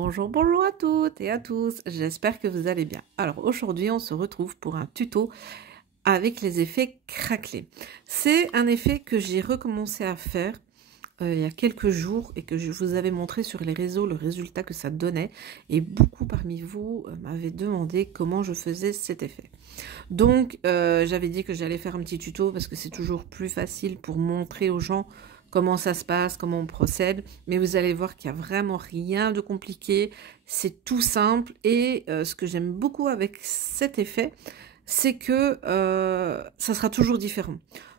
Bonjour, bonjour à toutes et à tous, j'espère que vous allez bien. Alors aujourd'hui on se retrouve pour un tuto avec les effets craquelés. C'est un effet que j'ai recommencé à faire il y a quelques jours et que je vous avais montré sur les réseaux le résultat que ça donnait, et beaucoup parmi vous m'avaient demandé comment je faisais cet effet. Donc j'avais dit que j'allais faire un petit tuto parce que c'est toujours plus facile pour montrer aux gens comment ça se passe, comment on procède, mais vous allez voir qu'il n'y a vraiment rien de compliqué, c'est tout simple. Et ce que j'aime beaucoup avec cet effet, c'est que ça sera toujours différent.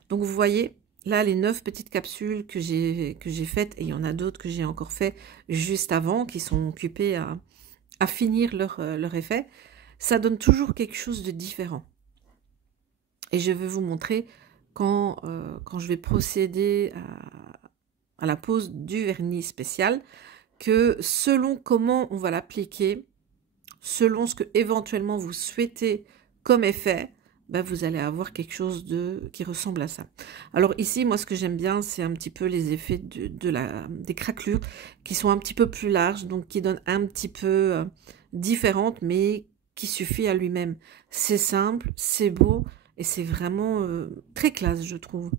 Donc vous voyez, là les 9 petites capsules que j'ai faites, et il y en a d'autres que j'ai encore fait juste avant, qui sont occupées à finir leur effet, ça donne toujours quelque chose de différent. Et je vais vous montrer quand je vais procéder à la pose du vernis spécial, que selon comment on va l'appliquer, selon ce que éventuellement vous souhaitez comme effet, ben vous allez avoir quelque chose qui ressemble à ça. Alors ici, moi ce que j'aime bien, c'est un petit peu les effets des craquelures qui sont un petit peu plus larges, donc qui donnent un petit peu différentes, mais qui suffit à lui-même. C'est simple, c'est beau, et c'est vraiment très classe, je trouve.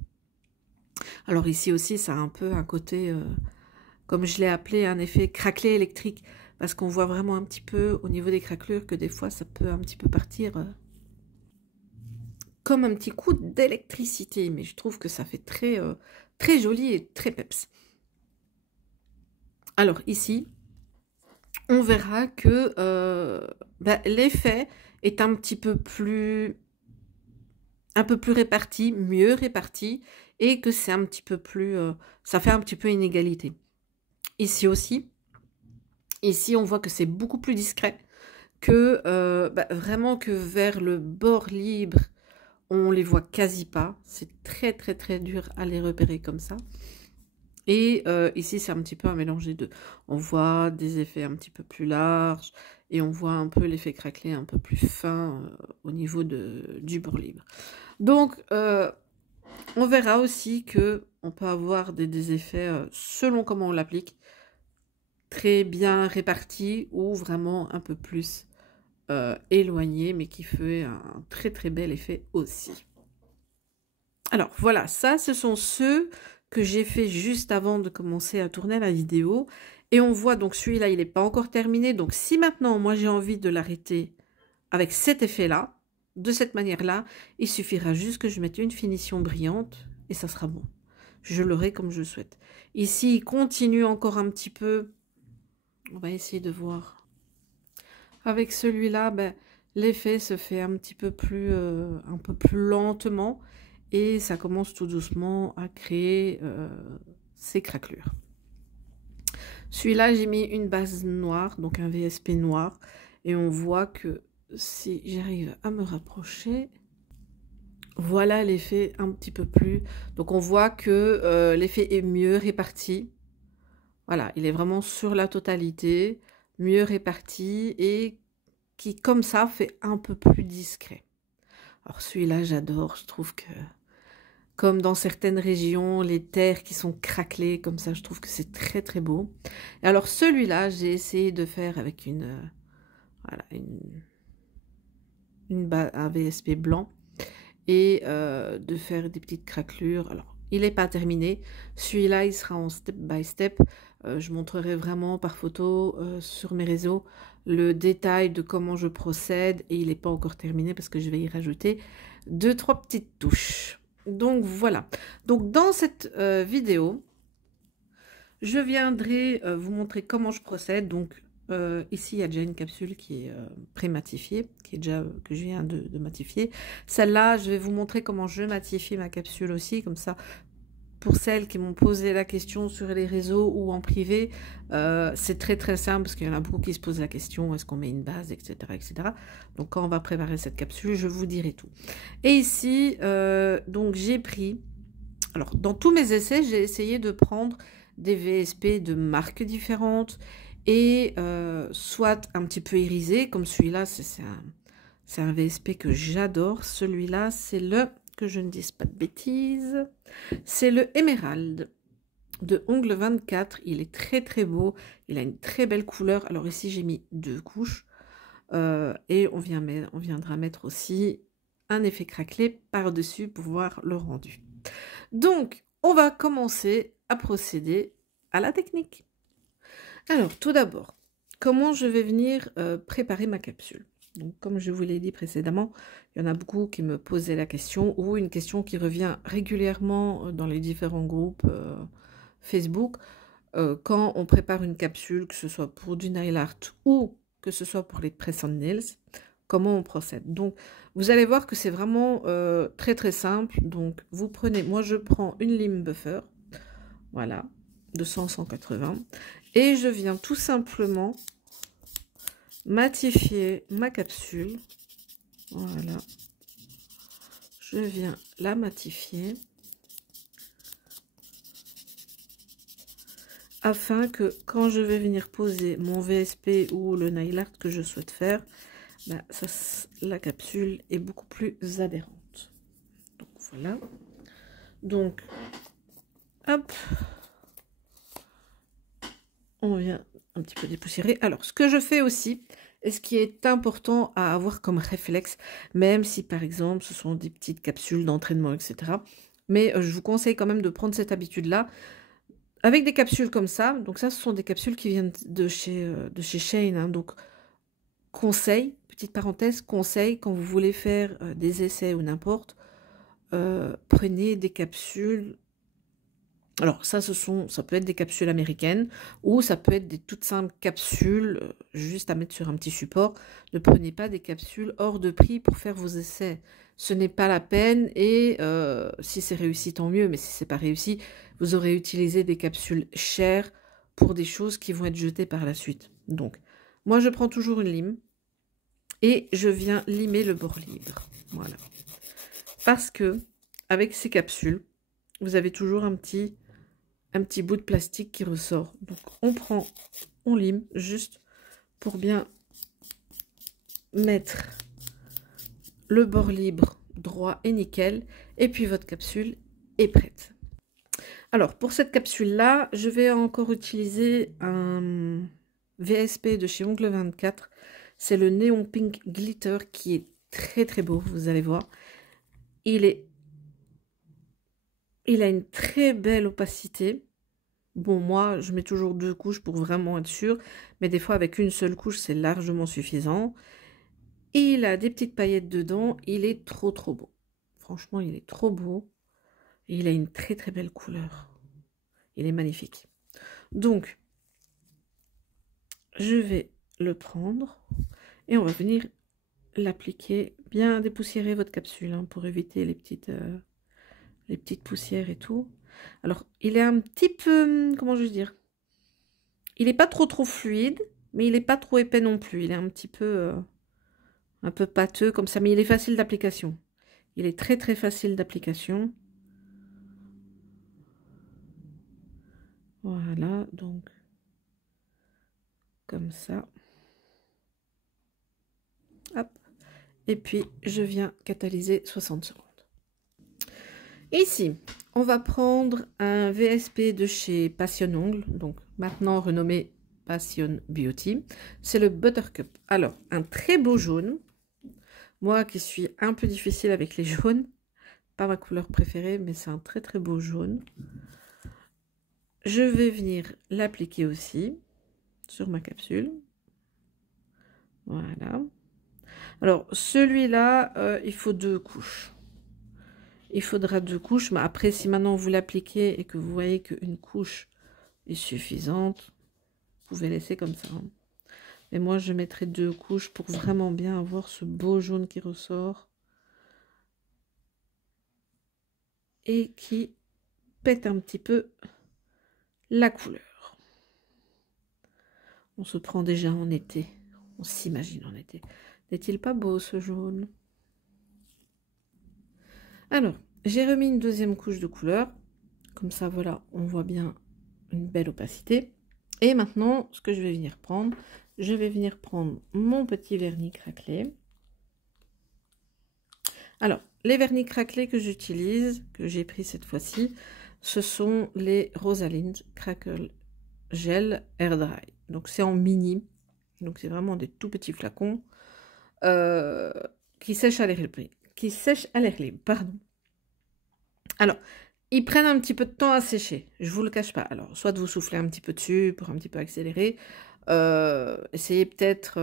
Alors ici aussi, ça a un peu un côté, comme je l'ai appelé, un effet craquelé électrique, parce qu'on voit vraiment un petit peu au niveau des craquelures que des fois, ça peut un petit peu partir comme un petit coup d'électricité. Mais je trouve que ça fait très joli et très peps. Alors ici, on verra que l'effet est un peu plus réparti, mieux réparti, et que c'est un petit peu plus, ça fait un petit peu inégalité. Ici aussi, ici on voit que c'est beaucoup plus discret, que vraiment que vers le bord libre, on les voit quasi pas. C'est très dur à les repérer comme ça. Et ici, c'est un petit peu un mélange des deux. On voit des effets un petit peu plus larges et on voit un peu l'effet craquelé un peu plus fin au niveau du bord libre. Donc, on verra aussi que on peut avoir des effets selon comment on l'applique, très bien répartis ou vraiment un peu plus éloigné, mais qui fait un très bel effet aussi. Alors voilà, ça ce sont ceux que j'ai fait juste avant de commencer à tourner la vidéo. Et on voit donc celui-là, il n'est pas encore terminé. Donc si maintenant moi j'ai envie de l'arrêter avec cet effet-là, de cette manière-là, il suffira juste que je mette une finition brillante et ça sera bon. Je l'aurai comme je le souhaite. Ici, il continue encore un petit peu. On va essayer de voir. Avec celui-là, l'effet se fait un peu plus lentement et ça commence tout doucement à créer ces craquelures. Celui-là, j'ai mis une base noire, donc un VSP noir, et on voit que si j'arrive à me rapprocher, voilà l'effet un petit peu plus. Donc on voit que l'effet est mieux réparti. Voilà, il est vraiment sur la totalité, mieux réparti et qui, comme ça, fait un peu plus discret. Alors celui-là, j'adore. Je trouve que, comme dans certaines régions, les terres qui sont craquelées, comme ça, je trouve que c'est très beau. Et alors celui-là, j'ai essayé de faire avec voilà, un VSP blanc et de faire des petites craquelures. Alors, il n'est pas terminé. Celui-là, il sera en step by step. Je montrerai vraiment par photo sur mes réseaux le détail de comment je procède. Et il n'est pas encore terminé parce que je vais y rajouter 2-3 petites touches. Donc, voilà. Donc, dans cette vidéo, je viendrai vous montrer comment je procède. Donc, ici, il y a déjà une capsule qui est pré-matifiée, que je viens de matifier. Celle-là, je vais vous montrer comment je matifie ma capsule aussi, comme ça, pour celles qui m'ont posé la question sur les réseaux ou en privé, c'est très simple, parce qu'il y en a beaucoup qui se posent la question, est-ce qu'on met une base, etc. Donc, quand on va préparer cette capsule, je vous dirai tout. Et ici, donc, j'ai pris... Alors, dans tous mes essais, j'ai essayé de prendre des VSP de marques différentes, et soit un petit peu irisé, comme celui-là, c'est un VSP que j'adore. Celui-là, c'est le, que je ne dise pas de bêtises, c'est le émeraude. de Ongle 24. Il est très très beau. Il a une très belle couleur. Alors ici, j'ai mis 2 couches. Et on viendra mettre aussi un effet craquelé par-dessus pour voir le rendu. Donc, on va commencer à procéder à la technique. Alors, tout d'abord, comment je vais venir préparer ma capsule? Donc, comme je vous l'ai dit précédemment, il y en a beaucoup qui me posaient la question, ou une question qui revient régulièrement dans les différents groupes Facebook, quand on prépare une capsule, que ce soit pour du nail art ou que ce soit pour les press on nails, comment on procède. Donc, vous allez voir que c'est vraiment très très simple. Donc, vous prenez, moi je prends une lime buffer, voilà, de 100-180, et je viens tout simplement matifier ma capsule. Voilà, je viens la matifier afin que quand je vais venir poser mon VSP ou le nail art que je souhaite faire, ben, la capsule est beaucoup plus adhérente. Donc voilà. Donc, hop, on vient un petit peu dépoussiérer. Alors, ce que je fais aussi, et ce qui est important à avoir comme réflexe, même si par exemple ce sont des petites capsules d'entraînement, etc. Mais je vous conseille quand même de prendre cette habitude-là. Avec des capsules comme ça, donc ça ce sont des capsules qui viennent de chez Shane, hein, donc conseil, petite parenthèse, conseil, quand vous voulez faire des essais ou n'importe, prenez des capsules. Alors ça, ça peut être des capsules américaines ou ça peut être des toutes simples capsules juste à mettre sur un petit support. Ne prenez pas des capsules hors de prix pour faire vos essais. Ce n'est pas la peine et si c'est réussi, tant mieux. Mais si c'est pas réussi, vous aurez utilisé des capsules chères pour des choses qui vont être jetées par la suite. Donc, moi, je prends toujours une lime et je viens limer le bord libre. Voilà. Parce que avec ces capsules, vous avez toujours un petit bout de plastique qui ressort. Donc on lime juste pour bien mettre le bord libre, droit et nickel. Et puis votre capsule est prête. Alors pour cette capsule là, je vais encore utiliser un VSP de chez Ongle 24. C'est le Neon Pink Glitter qui est très très beau, vous allez voir. Il a une très belle opacité. Bon, moi, je mets toujours 2 couches pour vraiment être sûr, mais des fois, avec une seule couche, c'est largement suffisant. Et il a des petites paillettes dedans. Il est trop, trop beau. Franchement, il est trop beau. Et il a une très, très belle couleur. Il est magnifique. Donc, je vais le prendre et on va venir l'appliquer. Bien dépoussiérer votre capsule hein, pour éviter les petites poussières et tout. Alors, il est un petit peu, comment je veux dire, il n'est pas trop fluide, mais il n'est pas trop épais non plus. Il est un peu pâteux comme ça, mais il est facile d'application. Il est très très facile d'application. Voilà, donc comme ça. Hop. Et puis, je viens catalyser 60 secondes. Ici, on va prendre un VSP de chez Passion Ongle, donc maintenant renommé Passion Beauty. C'est le Buttercup. Alors, un très beau jaune. Moi qui suis un peu difficile avec les jaunes, pas ma couleur préférée, mais c'est un très très beau jaune. Je vais venir l'appliquer aussi sur ma capsule. Voilà. Alors, celui-là, il faut 2 couches. Il faudra 2 couches, mais après, si maintenant vous l'appliquez et que vous voyez qu'une couche est suffisante, vous pouvez laisser comme ça. Hein. Mais moi, je mettrai 2 couches pour vraiment bien avoir ce beau jaune qui ressort. Et qui pète un petit peu la couleur. On se prend déjà en été. On s'imagine en été. N'est-il pas beau ce jaune? Alors, j'ai remis une 2e couche de couleur. Comme ça, voilà, on voit bien une belle opacité. Et maintenant, ce que je vais venir prendre, je vais venir prendre mon petit vernis craquelé. Alors, les vernis craquelés que j'utilise, que j'ai pris cette fois-ci, ce sont les Rosalind Crackle Gel Air Dry. Donc c'est en mini, donc c'est vraiment des tout petits flacons qui sèchent à l'air libre. Pardon. Alors, ils prennent un petit peu de temps à sécher, je vous le cache pas. Alors, soit de vous souffler un petit peu dessus pour un petit peu accélérer, essayez peut-être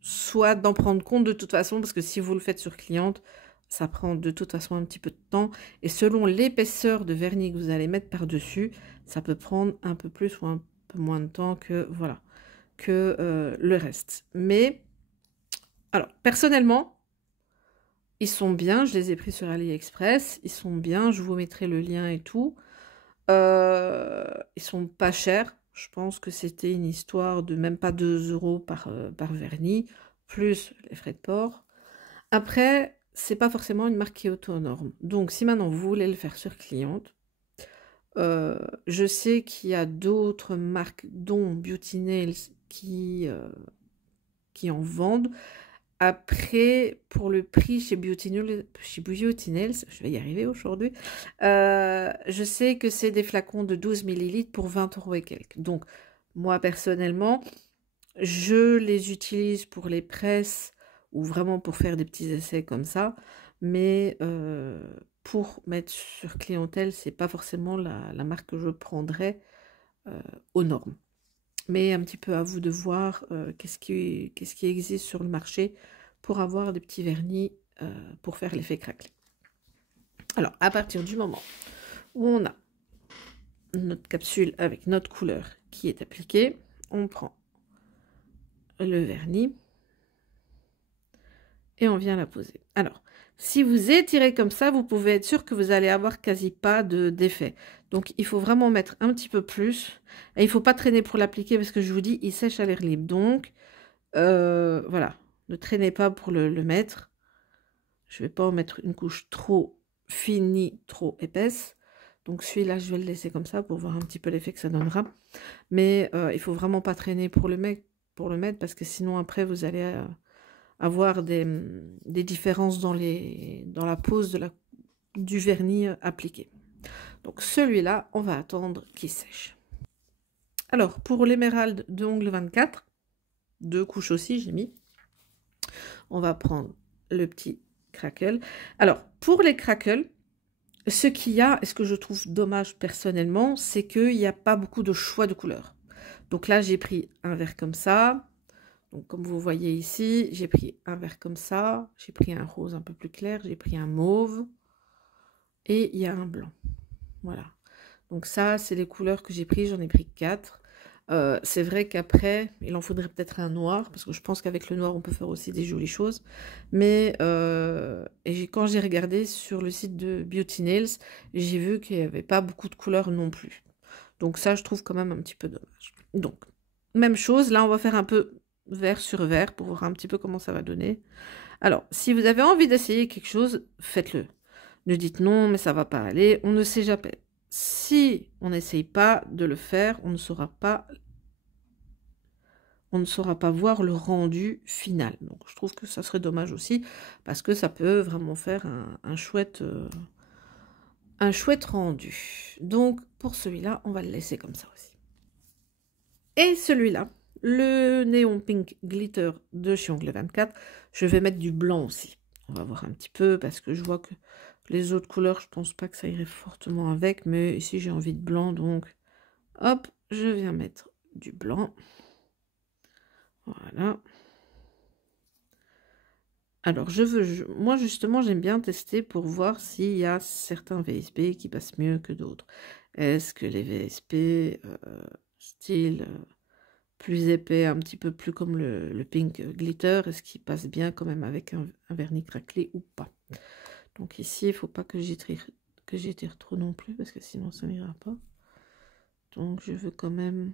soit d'en prendre compte de toute façon, parce que si vous le faites sur cliente, ça prend de toute façon un petit peu de temps, et selon l'épaisseur de vernis que vous allez mettre par-dessus, ça peut prendre un peu plus ou un peu moins de temps que, voilà, que le reste. Mais, alors, personnellement, ils sont bien, je les ai pris sur AliExpress, ils sont bien, je vous mettrai le lien et tout. Ils sont pas chers, je pense que c'était une histoire de même pas 2 € par vernis, plus les frais de port. Après, c'est pas forcément une marque qui est auto-norme. Donc si maintenant vous voulez le faire sur cliente, je sais qu'il y a d'autres marques, dont Beauty Nails, qui en vendent. Après, pour le prix chez Beauty Nails, je vais y arriver aujourd'hui, je sais que c'est des flacons de 12 ml pour 20 € et quelques. Donc, moi, personnellement, je les utilise pour les presses ou vraiment pour faire des petits essais comme ça. Mais pour mettre sur clientèle, c'est pas forcément la marque que je prendrais aux normes. Mais un petit peu à vous de voir qu'est-ce qui existe sur le marché pour avoir des petits vernis pour faire l'effet craquelé. Alors, à partir du moment où on a notre capsule avec notre couleur qui est appliquée, on prend le vernis et on vient la poser. Alors, si vous étirez comme ça, vous pouvez être sûr que vous allez avoir quasi pas d'effet. Donc, il faut vraiment mettre un petit peu plus. Et il ne faut pas traîner pour l'appliquer parce que je vous dis, il sèche à l'air libre. Donc, voilà, ne traînez pas pour le mettre. Je ne vais pas en mettre une couche trop fine ni trop épaisse. Donc, celui-là, je vais le laisser comme ça pour voir un petit peu l'effet que ça donnera. Mais il ne faut vraiment pas traîner pour le mettre parce que sinon, après, vous allez avoir des différences dans la pose du vernis appliqué. Donc celui-là, on va attendre qu'il sèche. Alors, pour l'émeraude de Ongle 24, 2 couches aussi, j'ai mis. On va prendre le petit crackle. Alors, pour les crackles, ce qu'il y a, et ce que je trouve dommage personnellement, c'est qu'il n'y a pas beaucoup de choix de couleurs. Donc là, j'ai pris un vert comme ça. Donc, comme vous voyez ici, j'ai pris un vert comme ça, j'ai pris un rose un peu plus clair, j'ai pris un mauve et il y a un blanc. Voilà. Donc ça, c'est les couleurs que j'ai pris, j'en ai pris 4. C'est vrai qu'après, il en faudrait peut-être un noir, parce que je pense qu'avec le noir, on peut faire aussi des jolies choses. Mais quand j'ai regardé sur le site de Beauty Nails, j'ai vu qu'il n'y avait pas beaucoup de couleurs non plus. Donc ça, je trouve quand même un petit peu dommage. Donc, même chose, là, on va faire un peu vert sur vert pour voir un petit peu comment ça va donner. Alors, si vous avez envie d'essayer quelque chose, faites-le. Ne dites non, mais ça va pas aller. On ne sait jamais. Si on n'essaye pas de le faire, on ne saura pas voir le rendu final. Donc, je trouve que ça serait dommage aussi parce que ça peut vraiment faire un chouette rendu. Donc, pour celui-là, on va le laisser comme ça aussi. Et celui-là, le Néon Pink Glitter de chez Ongle 24, je vais mettre du blanc aussi. On va voir un petit peu parce que je vois que les autres couleurs, je pense pas que ça irait fortement avec, mais ici j'ai envie de blanc, donc hop, je viens mettre du blanc. Voilà. Alors, moi justement, j'aime bien tester pour voir s'il y a certains VSP qui passent mieux que d'autres. Est-ce que les VSP style plus épais, un petit peu plus comme le Pink Glitter, est-ce qu'il passe bien quand même avec un vernis craquelé ou pas? Donc ici, il ne faut pas que j'étire trop non plus, parce que sinon ça n'ira pas. Donc je veux quand même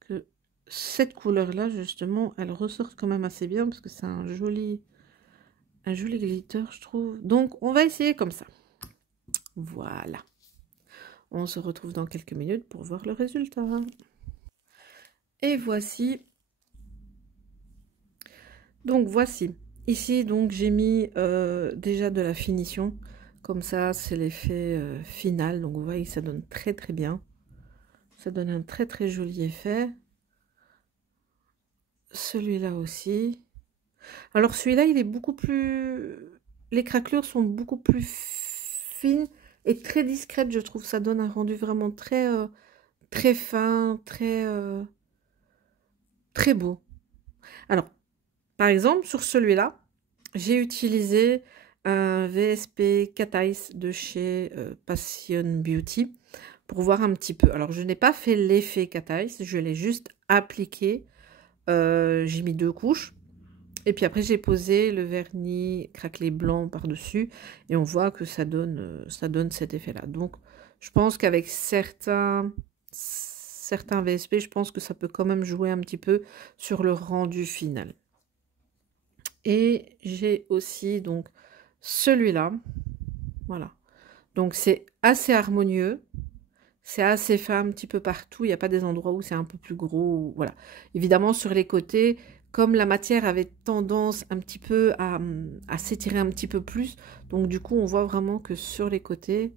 que cette couleur-là, justement, elle ressorte quand même assez bien, parce que c'est un joli glitter, je trouve. Donc on va essayer comme ça. Voilà. On se retrouve dans quelques minutes pour voir le résultat. Et voici. Donc voici. Ici, donc j'ai mis déjà de la finition. Comme ça, c'est l'effet final. Donc vous voyez, ça donne très très bien. Ça donne un très très joli effet. Celui-là aussi. Alors celui-là, il est beaucoup plus... Les craquelures sont beaucoup plus fines et très discrètes, je trouve. Ça donne un rendu vraiment très fin, très beau. Alors, par exemple, sur celui-là, j'ai utilisé un VSP Cat Eyes de chez Passion Beauty pour voir un petit peu. Alors, je n'ai pas fait l'effet Cat Eyes, je l'ai juste appliqué. J'ai mis 2 couches. Et puis après, j'ai posé le vernis craquelé blanc par-dessus. Et on voit que ça donne cet effet-là. Donc, je pense qu'avec certains VSP, je pense que ça peut quand même jouer un petit peu sur le rendu final. Et j'ai aussi donc celui-là. Voilà. Donc, c'est assez harmonieux. C'est assez fin un petit peu partout. Il n'y a pas des endroits où c'est un peu plus gros. Voilà. Évidemment, sur les côtés, comme la matière avait tendance un petit peu à s'étirer un petit peu plus, donc du coup, on voit vraiment que sur les côtés,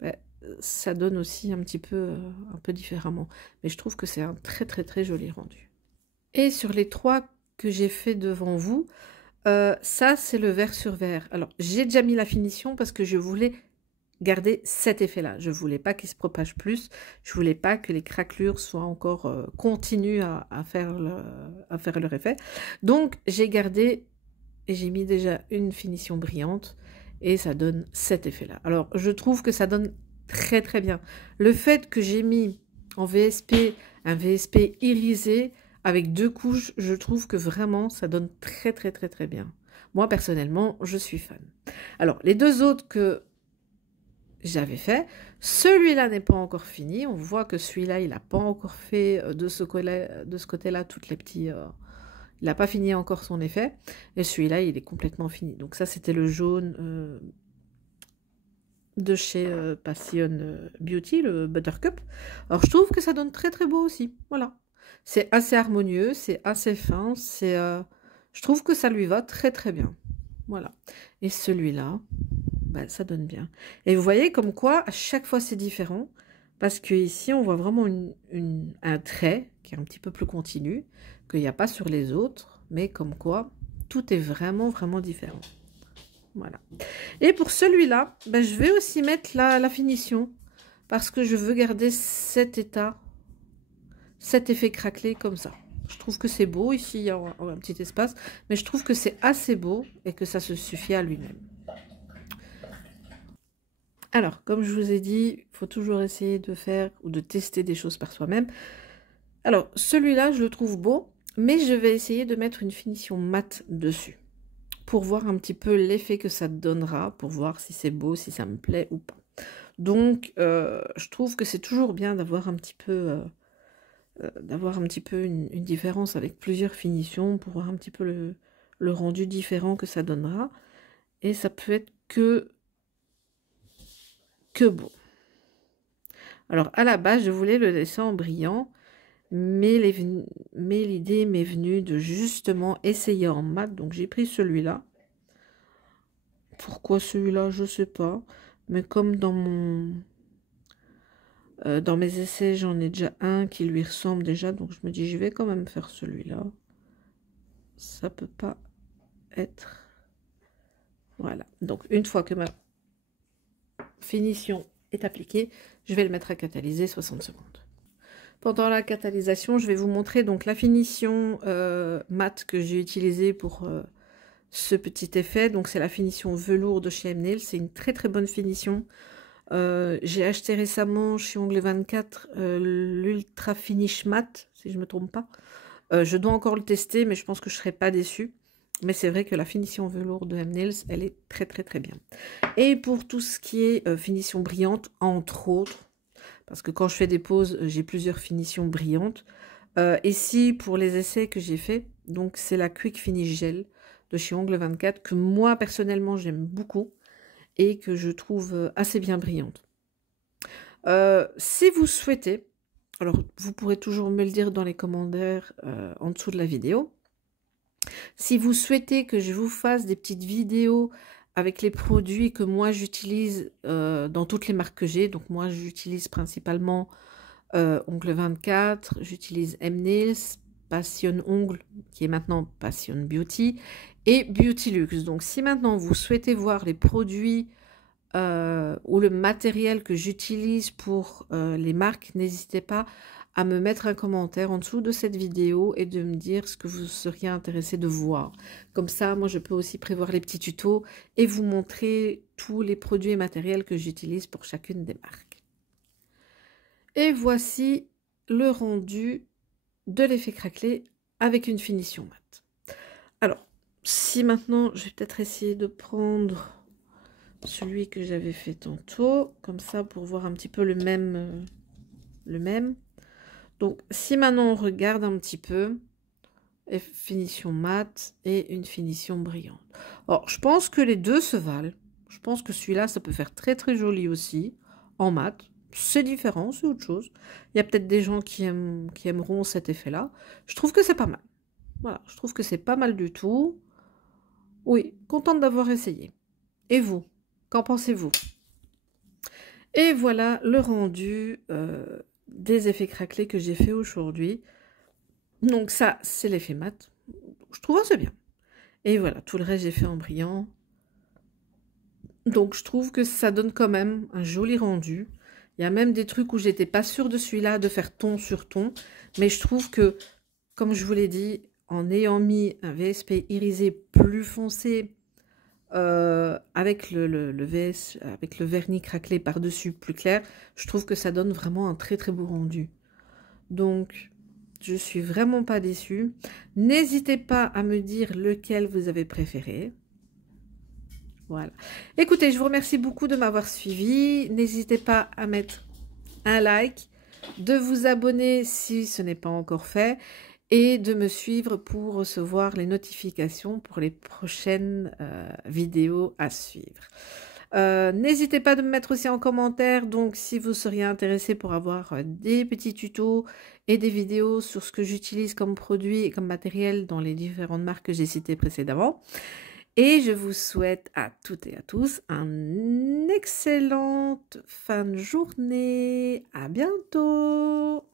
ben, ça donne aussi un peu différemment. Mais je trouve que c'est un très très très joli rendu. Et sur les 3 que j'ai fait devant vous, ça c'est le vert sur vert. Alors, j'ai déjà mis la finition parce que je voulais garder cet effet-là. Je ne voulais pas qu'il se propage plus. Je ne voulais pas que les craquelures soient encore continuent à faire leur effet. Donc, j'ai gardé et j'ai mis déjà une finition brillante et ça donne cet effet-là. Alors, je trouve que ça donne très très bien. Le fait que j'ai mis en VSP un VSP irisé avec 2 couches, je trouve que vraiment ça donne très très très très bien. Moi, personnellement, je suis fan. Alors, les 2 autres que j'avais fait. Celui-là n'est pas encore fini. On voit que celui-là, il n'a pas encore fait de ce côté-là toutes les petits... il n'a pas fini encore son effet. Et celui-là, il est complètement fini. Donc ça, c'était le jaune de chez Passion Beauty, le Buttercup. Alors, je trouve que ça donne très très beau aussi. Voilà. C'est assez harmonieux, c'est assez fin. Je trouve que ça lui va très très bien. Voilà. Et celui-là... Ben, ça donne bien. Et vous voyez comme quoi, à chaque fois, c'est différent. Parce que ici, on voit vraiment un trait qui est un petit peu plus continu, qu'il n'y a pas sur les autres. Mais comme quoi, tout est vraiment, vraiment différent. Voilà. Et pour celui-là, ben, je vais aussi mettre la finition. Parce que je veux garder cet état, cet effet craquelé comme ça. Je trouve que c'est beau. Ici, il y a un petit espace. Mais je trouve que c'est assez beau et que ça se suffit à lui-même. Alors, comme je vous ai dit, il faut toujours essayer de faire ou de tester des choses par soi-même. Alors, celui-là, je le trouve beau, mais je vais essayer de mettre une finition mate dessus pour voir un petit peu l'effet que ça donnera, pour voir si c'est beau, si ça me plaît ou pas. Donc, je trouve que c'est toujours bien d'avoir un petit peu, une différence avec plusieurs finitions pour voir un petit peu le rendu différent que ça donnera. Et ça peut être que beau. Alors, à la base, je voulais le laisser en brillant, mais l'idée m'est venue de justement essayer en mat. Donc, j'ai pris celui-là. Pourquoi celui-là, je ne sais pas. Mais comme dans mes essais, j'en ai déjà un qui lui ressemble déjà. Donc, je me dis, je vais quand même faire celui-là. Ça peut pas être... Voilà. Donc, une fois que ma finition est appliquée, je vais le mettre à catalyser 60 secondes. Pendant la catalysation, je vais vous montrer donc la finition mat que j'ai utilisée pour ce petit effet. Donc c'est la finition velours de chez M-Nail. C'est une très très bonne finition. J'ai acheté récemment chez Ongles 24 l'Ultra Finish Matte, si je ne me trompe pas. Je dois encore le tester, mais je pense que je ne serai pas déçue. Mais c'est vrai que la finition velours de M-Nails, elle est très très très bien. Et pour tout ce qui est finition brillante, entre autres, parce que quand je fais des poses, j'ai plusieurs finitions brillantes. Ici, pour les essais que j'ai fait, donc c'est la Quick Finish Gel de chez Ongles 24, que moi, personnellement, j'aime beaucoup et que je trouve assez bien brillante. Si vous souhaitez, alors vous pourrez toujours me le dire dans les commentaires en dessous de la vidéo, si vous souhaitez que je vous fasse des petites vidéos avec les produits que moi j'utilise dans toutes les marques que j'ai. Donc moi j'utilise principalement Ongle 24, j'utilise M-Nails, Passion Ongle, qui est maintenant Passion Beauty, et Beauty Luxe. Donc si maintenant vous souhaitez voir les produits ou le matériel que j'utilise pour les marques, n'hésitez pas à me mettre un commentaire en dessous de cette vidéo et de me dire ce que vous seriez intéressé de voir. Comme ça, moi, je peux aussi prévoir les petits tutos et vous montrer tous les produits et matériels que j'utilise pour chacune des marques. Et voici le rendu de l'effet craquelé avec une finition mate. Alors, si maintenant, je vais peut-être essayer de prendre celui que j'avais fait tantôt, comme ça, pour voir un petit peu le même. Donc, si maintenant on regarde un petit peu, finition mate et une finition brillante. Alors, je pense que les deux se valent. Je pense que celui-là, ça peut faire très très joli aussi, en mat. C'est différent, c'est autre chose. Il y a peut-être des gens qui aimeront cet effet-là. Je trouve que c'est pas mal. Voilà, je trouve que c'est pas mal du tout. Oui, contente d'avoir essayé. Et vous, qu'en pensez-vous? Et voilà le rendu des effets craquelés que j'ai fait aujourd'hui. Donc ça, c'est l'effet mat. Je trouve assez bien. Et voilà, tout le reste, j'ai fait en brillant. Donc je trouve que ça donne quand même un joli rendu. Il y a même des trucs où j'étais pas sûre de celui-là, de faire ton sur ton. Mais je trouve que, comme je vous l'ai dit, en ayant mis un VSP irisé plus foncé, avec avec le vernis craquelé par-dessus plus clair, je trouve que ça donne vraiment un très très beau rendu. Donc, je suis vraiment pas déçue. N'hésitez pas à me dire lequel vous avez préféré. Voilà. Écoutez, je vous remercie beaucoup de m'avoir suivi. N'hésitez pas à mettre un like, de vous abonner si ce n'est pas encore fait, et de me suivre pour recevoir les notifications pour les prochaines vidéos à suivre. N'hésitez pas de me mettre aussi en commentaire, donc si vous seriez intéressé pour avoir des petits tutos et des vidéos sur ce que j'utilise comme produit et comme matériel dans les différentes marques que j'ai citées précédemment. Et je vous souhaite à toutes et à tous une excellente fin de journée. À bientôt!